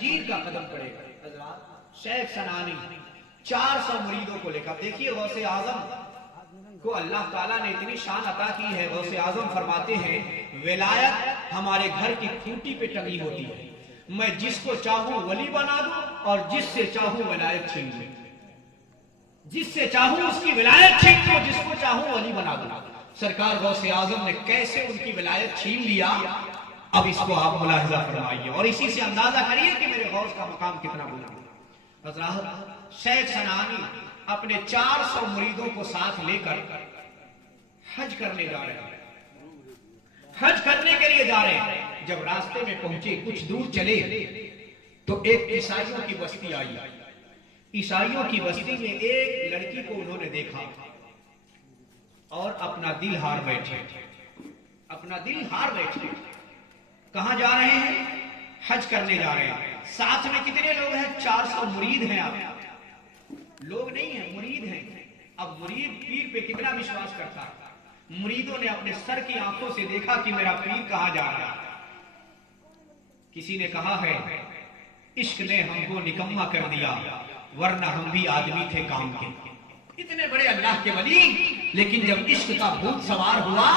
खंजीर का कदम पड़ेगा। हजरात शेख सनानी 400 मुरीदों को लेकर, देखिए गौसे आजम को अल्लाह ताला ने इतनी शान अता की है। गौसे आजम फरमाते हैं विलायत हमारे घर की खूंटी पे टंगी होती है, मैं जिसको चाहूं वली बना दूं और जिससे चाहूं विलायत छीन लूं, जिससे चाहूं उसकी विलायत छीन लूं, जिसको चाहूं वली बना दूं। सरकार गौसे आजम ने कैसे उनकी विलायत छीन लिया, अब इसको आप मुलाहिजा फरमाइए और इसी से अंदाजा करिए कि मेरे गौस का मकाम कितना बुलंद है। हजरात शेख सनानी अपने 400 मुरीदों को साथ लेकर हज करने जा रहे हैं, हज करने के लिए जा रहे हैं। जब रास्ते में पहुंचे, कुछ दूर चले तो एक ईसाइयों की बस्ती आई। ईसाइयों की बस्ती में एक लड़की को उन्होंने देखा और अपना दिल हार बैठे, अपना दिल हार बैठे। कहां जा रहे हैं? हज करने जा रहे हैं। साथ में कितने लोग हैं? 400 मुरीद हैं। आप लोग नहीं है, मुरीद हैं। अब मुरीद पीर पे कितना विश्वास करता है? मुरीदों ने अपने सर की आंखों से देखा कि मेरा पीर कहां जा रहा है। किसी ने कहा है इश्क ने हमको निकम्मा कर दिया, वरना हम भी आदमी थे काम के। इतने बड़े अल्लाह के वली, लेकिन जब इश्क का भूत सवार हुआ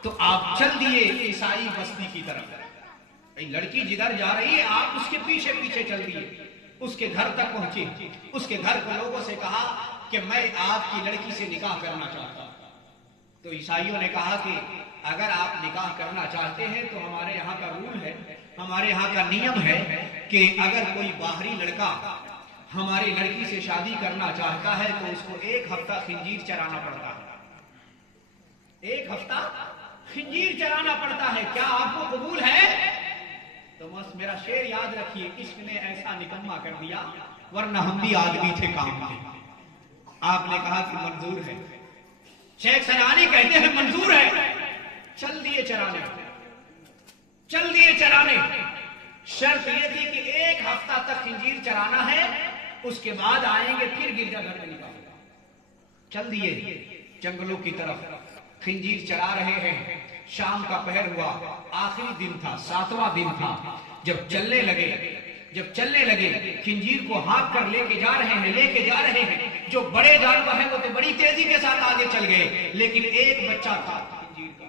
तो आप चल दिए ईसाई बस्ती की तरफ। लड़की जिधर जा रही है आप उसके पीछे पीछे चल दिए, उसके घर तक पहुंचे। उसके घर के लोगों से कहा कि मैं आपकी लड़की से निकाह करना चाहता हूं। तो ईसाइयों ने कहा कि अगर आप निकाह करना चाहते हैं तो हमारे यहाँ का रूल है, हमारे यहाँ का नियम है कि अगर कोई बाहरी लड़का हमारी लड़की से शादी करना चाहता है तो उसको 1 हफ्ता खिंजीर चराना पड़ता है। 1 हफ्ता खिंजीर चराना पड़ता है। क्या आपको कबूल है? तो बस मेरा शेर याद रखिए, इश्क ने ऐसा निकम्मा कर दिया, वरना हम भी आदमी थे काम के। आपने कहा कि मंजूर है। शेख सनानी कहते हैं मंजूर है। चल दिए चराने, चल दिए चराने। शर्त यह थी कि 1 हफ्ता तक खिंजीर चराना है, उसके बाद आएंगे फिर गिरजाघर में निकाल। चल दिए जंगलों की तरफ, खिंजीर चरा रहे हैं। शाम का पहर हुआ, आखिरी दिन था, 7वां दिन था। जब चलने लगे खिंजीर को हाँक कर लेके जा रहे हैं। जो बड़े जानवर हैं वो तो बड़ी तेजी के साथ आगे चल गए, लेकिन एक बच्चा था खिंजीर का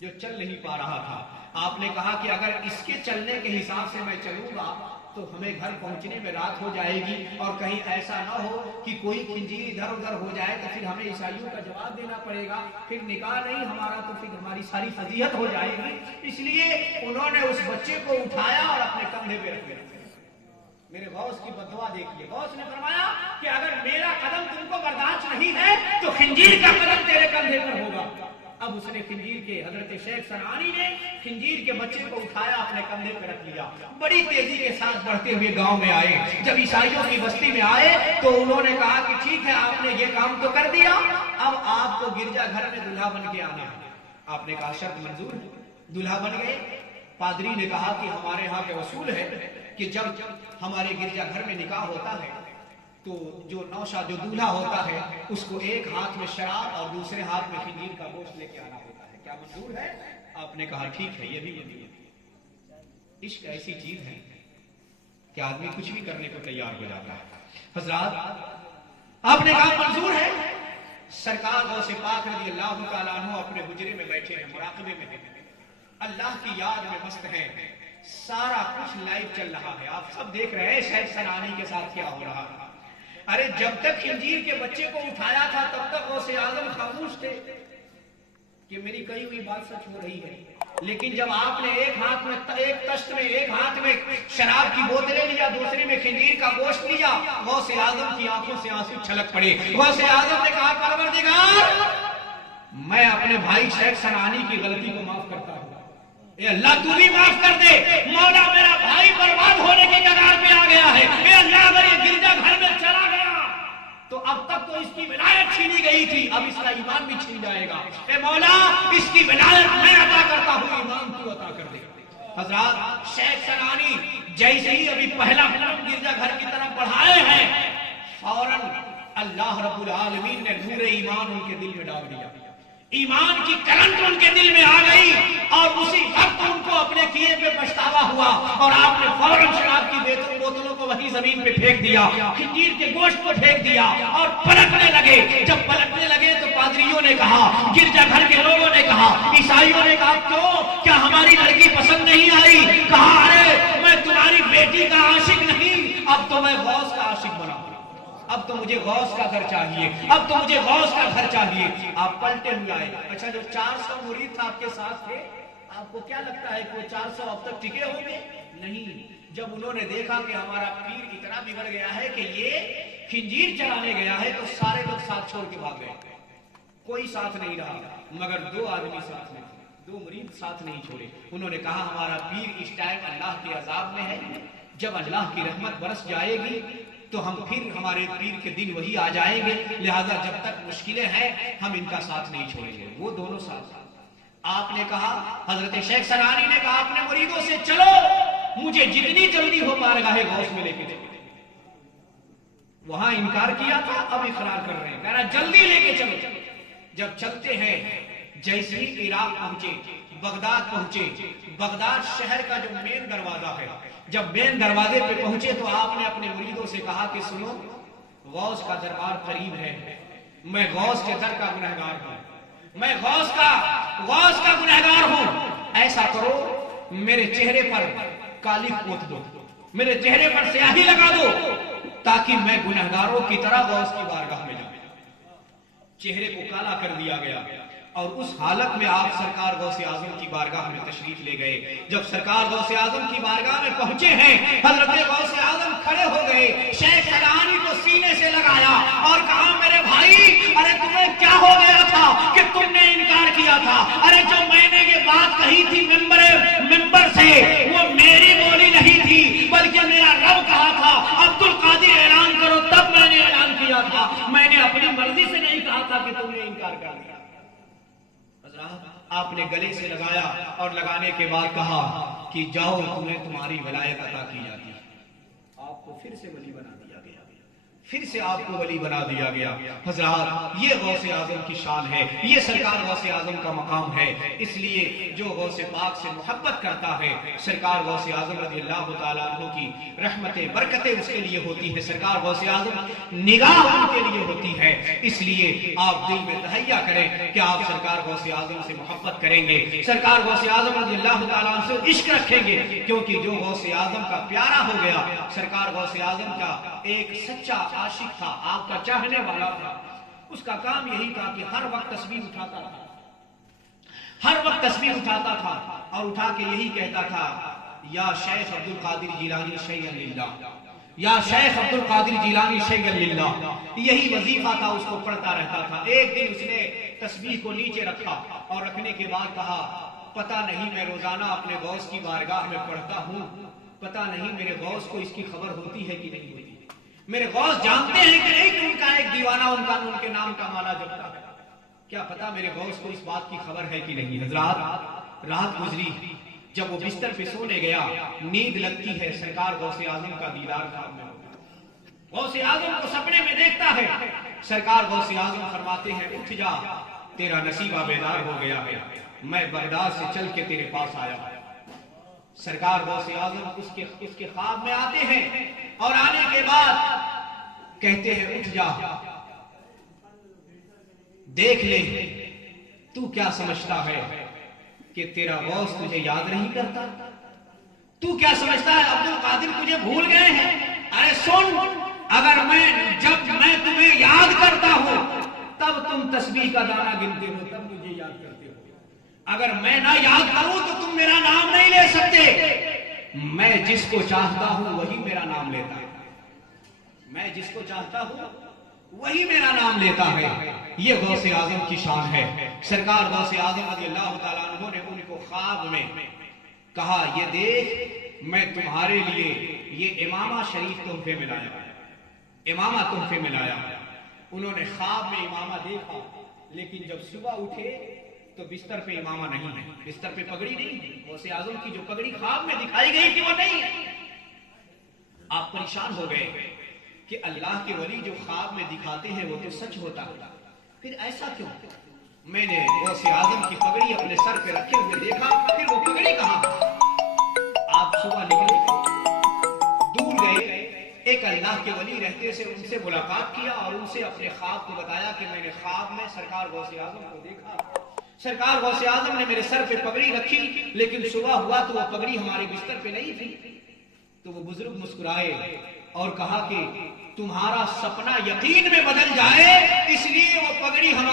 जो चल नहीं पा रहा था। आपने कहा कि अगर इसके चलने के हिसाब से मैं चलूंगा तो हमें घर पहुंचने में रात हो जाएगी, और कहीं ऐसा ना हो कि कोई खिंजीर इधर उधर हो जाए तो फिर हमें ईसाइयों का जवाब देना पड़ेगा, फिर निकाह नहीं हमारा तो फिर हमारी सारी फजीहत हो जाएगी। इसलिए उन्होंने उस बच्चे को उठाया और अपने कंधे पे रख दिया। मेरे गौस की बददुआ देखिए, गौस ने फरमाया कि अगर मेरा कदम तुमको बर्दाश्त नहीं है तो खिंजीर का कदम तेरे कंधे पर होगा। अब उसने खिंजीर के, हजरत शेख सनानी ने खिंजीर के बच्चे को उठाया, अपने कंधे पर रख लिया। बड़ी तेजी के साथ बढ़ते हुए गांव में आए। जब ईसाइयों की बस्ती में आए तो उन्होंने कहा कि ठीक है आपने ये काम तो कर दिया, अब आपको गिरजाघर में दूल्हा बन के आना है। आपने कहा शर्त मंजूर है। दूल्हा बन गए। पादरी ने कहा कि हमारे यहाँ के वसूल है कि जब हमारे गिरजाघर में निकाह होता है तो जो नौशा जो दूल्हा होता है उसको एक हाथ में शराब और दूसरे हाथ में खिंजीर का गोश्त लेके आना होता है। क्या मंजूर है? आपने कहा ठीक है, ये भी मंजूर है। इश्क ऐसी चीज है कि आदमी कुछ भी करने को तैयार हो जाता है। हजरात आपने कहा मंजूर है। सरकार गौसे पाक रज़ी अल्लाह तआला अन्हु अपने हुजरे में बैठे हैं, मुराक़बे में हैं, अल्लाह की याद में मस्त हैं। सारा कुछ लाइव चल रहा है, आप सब देख रहे हैं शेख सनानी के साथ क्या हो रहा है। अरे जब तक खिंजीर के बच्चे को उठाया था तब तक गौसे आजम खामोश थे कि मेरी कही हुई बात सच हो रही है, लेकिन जब आपने एक हाथ में एक तश्त में एक हाथ में शराब की बोतलें लिया, दूसरे में खिंजीर का गोश्त लिया, गौसे आजम की आंखों से आंसू छलक पड़े। गौसे आजम ने कहा परवरदिगार मैं अपने भाई शेख सनानी की गलती को माफ करता हूँ, ए अल्लाह तू भी माफ कर दे। मौला मेरा भाई बर्बाद होने की कगार पे आ गया है, ए अल्लाह अगर ये गिरजाघर में चला गया तो अब तक तो इसकी विलायत छीनी गई थी, अब इसका ईमान भी छीन जाएगा। ए मौला इसकी विलायत मैं अता करता हूँ, ईमान तू अता कर दे। हजरात शेख सनानी जैसे ही अभी पहला कदम गिरजाघर की तरफ बढ़ाए हैं, फौरन अल्लाह रब्बुल आलमीन ने नूरे ईमान उनके दिल में डाल दिया। ईमान की करंट उनके दिल में आ गई और उसी वक्त उनको अपने किए पे पछतावा हुआ और आपने फौरन शराब फेंक दिया, खंजीर के गोश्त को फेंक दिया और पलटने लगे। जब पलटने लगे तो पादरियों ने कहा, गिरजाघर के लोगों ने कहा, ईसाइयों ने कहा, क्यों, क्या हमारी लड़की पसंद नहीं आई? कहा, अरे मैं तुम्हारी बेटी का आशिक नहीं, अब तो मैं गौस का आशिक बना, अब तो मुझे गौस का घर चाहिए, अब तो मुझे गौस का घर चाहिए। आप पलटे हुए आए। अच्छा, जो 400 मुरीद था आपके साथ थे, आपको क्या लगता है कि वो 400 अब तक टिके होंगे? नहीं। जब उन्होंने देखा कि हमारा पीर इतना बिगड़ गया है कि ये खंजीर चलाने गया है, तो सारे लोग साथ छोड़ के भाग गए। कोई साथ नहीं रहा, मगर 2 आदमी साथ में थे, 2 मुरीद साथ नहीं छोड़े। उन्होंने कहा, हमारा पीर इस टाइम अल्लाह के अजाब में है, जब अल्लाह की रहमत बरस जाएगी तो हम फिर हमारे पीर के दिन वही आ जाएंगे, लिहाजा जब तक मुश्किलें हैं हम इनका साथ नहीं छोड़ेंगे। वो दोनों साथ। आपने कहा, हजरत शेख सनानी ने कहा अपने मुरीदों से, चलो मुझे जितनी जल्दी हो बारगाह गौस में लेके चलो। वहां इनकार किया था, अब इकरार कर रहे हैं, कह रहा जल्दी लेके चलो। जब चलते हैं, जैसे ही इराक पहुंचे, बगदाद पहुंचे, बगदाद शहर का जो मेन दरवाजा है, जब मेन दरवाजे पे पहुंचे तो आपने अपने मुरीदों से कहा कि सुनो, गौस का दरबार करीब है, मैं गौस के दर का गुनहगार हूं, मैं गौस का गुनहगार हूं। ऐसा करो, मेरे चेहरे पर काली पोत दो, मेरे चेहरे पर स्याही लगा दो, ताकि मैं गुनहगारों की तरह गौस की बारगाह में जाऊं। चेहरे को काला कर दिया गया और उस हालत में आप सरकार गौसे आजम की बारगाह में तशरीफ ले गए। जब सरकार गौसे आजम की बारगाह में पहुंचे हैं, हजरत गौसे आजम खड़े हो गए, शेख सनानी को सीने से लगाया और कहा, मेरे भाई, अरे तुम्हें क्या हो गया था कि तुमने इनकार किया था? अरे जो मैंने ये बात कही थी मिंबर से, वो मेरी बोली नहीं थी, बल्कि मेरा रब कहा था, अब्दुल कादिर ऐलान करो, तब मैंने ऐलान किया था, मैंने अपनी मर्जी से नहीं कहा था कि तुमने इनकार कर दिया। आपने गले से लगाया और लगाने के बाद कहा कि जाओ, तुम्हें तुम्हारी विलायत अता की जाती है। आपको फिर से वली बना दिया गया, फिर से आपको वली बना दिया गया। हजरात, ये गौसे आजम की शान है, ये सरकार गौसे आजम का मकाम है। इसलिए जो गौसे पाक से मोहब्बत करता है, सरकार गौसे आजम रज़ी अल्लाह तआला अन्हु की रहमतें बरकतें उसके लिए होती है, सरकार गौसे आजम निगाह उनके लिए होती है। इसलिए आप दिल में तहैया करें कि आप सरकार गौसे आजम से मोहब्बत करेंगे, सरकार गौसे आजम रज़ी अल्लाह तआला अन्हु से इश्क रखेंगे, क्योंकि जो गौसे आजम का प्यारा हो गया, सरकार गौसे आजम का एक सच्चा आशिक था, आपका चाहने वाला था, उसका काम यही था कि हर वक्त तस्बीह उठाता था, हर वक्त तस्बीह उठाता था और उठा के यही कहता था, या शेख अब्दुल कादिर जिलानी शैय्यन लिल्लाह, या शेख अब्दुल कादिर जिलानी शैय्यन लिल्लाह। यही वजीफा था, उसको पढ़ता रहता था। एक दिन उसने तस्बीह को नीचे रखा और रखने के बाद कहा, पता नहीं मैं रोजाना अपने गौस की बारगाह में पढ़ता हूं, पता नहीं मेरे गौस को इसकी खबर होती है कि नहीं होती, मेरे गौस जानते हैं कि नहीं कि उनका एक दीवाना उनके नाम का माला जपता है, क्या पता मेरे गौस को इस बात की खबर है कि नहीं। हजरात, रात गुजरी, जब वो बिस्तर पे सोने गया, नींद लगती है, सरकार गौसे आजम का दीदार ख्वाब में होता है, गौसे आजम को सपने में देखता है। सरकार गौसे आजम फरमाते हैं, उठ जा, तेरा नसीबा बेदार हो गया है, मैं बगदाद से चल के तेरे पास आया। सरकार गौसे आजम उसके ख्वाब में आते हैं और आने के बाद कहते हैं, उठ जा, देख ले, तू क्या समझता है कि तेरा गौस तुझे याद नहीं करता? तू क्या समझता है अब्दुल कादिर तुझे भूल गए हैं? अरे सुन, अगर जब मैं तुम्हें याद करता हूं तब तुम तस्बीह का दाना गिनते हो, तब मुझे याद करते हो। अगर मैं ना याद करूं तो तुम मेरा नाम नहीं ले सकते। मैं जिसको चाहता हूं वही मेरा नाम लेता है, मैं जिसको चाहता हूं वही मेरा नाम लेता है। ये गौसे आजम की शान है। सरकार गौसे आजम रज़ी अल्लाह तआला अन्हु ने उनको ख्वाब में कहा, ये देख, मैं तुम्हारे लिए ये इमामा शरीफ तोहफे में लाया, इमामा तोहफे में लाया। उन्होंने ख्वाब में इमामा देखा, लेकिन जब सुबह उठे तो बिस्तर पे इमामा नहीं है, बिस्तर पे पगड़ी नहीं है, गौसे आजम की जो पगड़ी ख्वाब में दिखाई गई थी वो नहीं है। आप परेशान हो गए कि अल्लाह के वली जो ख्वाब में दिखाते हैं वो तो सच होता है, फिर ऐसा क्यों? मैंने गौसे आजम की पगड़ी अपने सर पे रखे हुए देखा, फिर वो पगड़ी कहां? आप सुबह निकले, दूर गए, ایک اللہ کے ولی رہتے سے ان سے ملاقات کیا اور ان سے اپنے خواب کو بتایا کہ میں نے خواب میں سرکار غوث اعظم کو دیکھا، سرکار غوث اعظم نے میرے سر پہ پگڑی رکھی، لیکن صبح ہوا تو وہ پگڑی ہمارے بستر پہ نہیں تھی۔ تو وہ بزرگ مسکرائے اور کہا کہ تمہارا سپنا یقین میں بدل جائے اس لیے وہ پگڑی ہمارے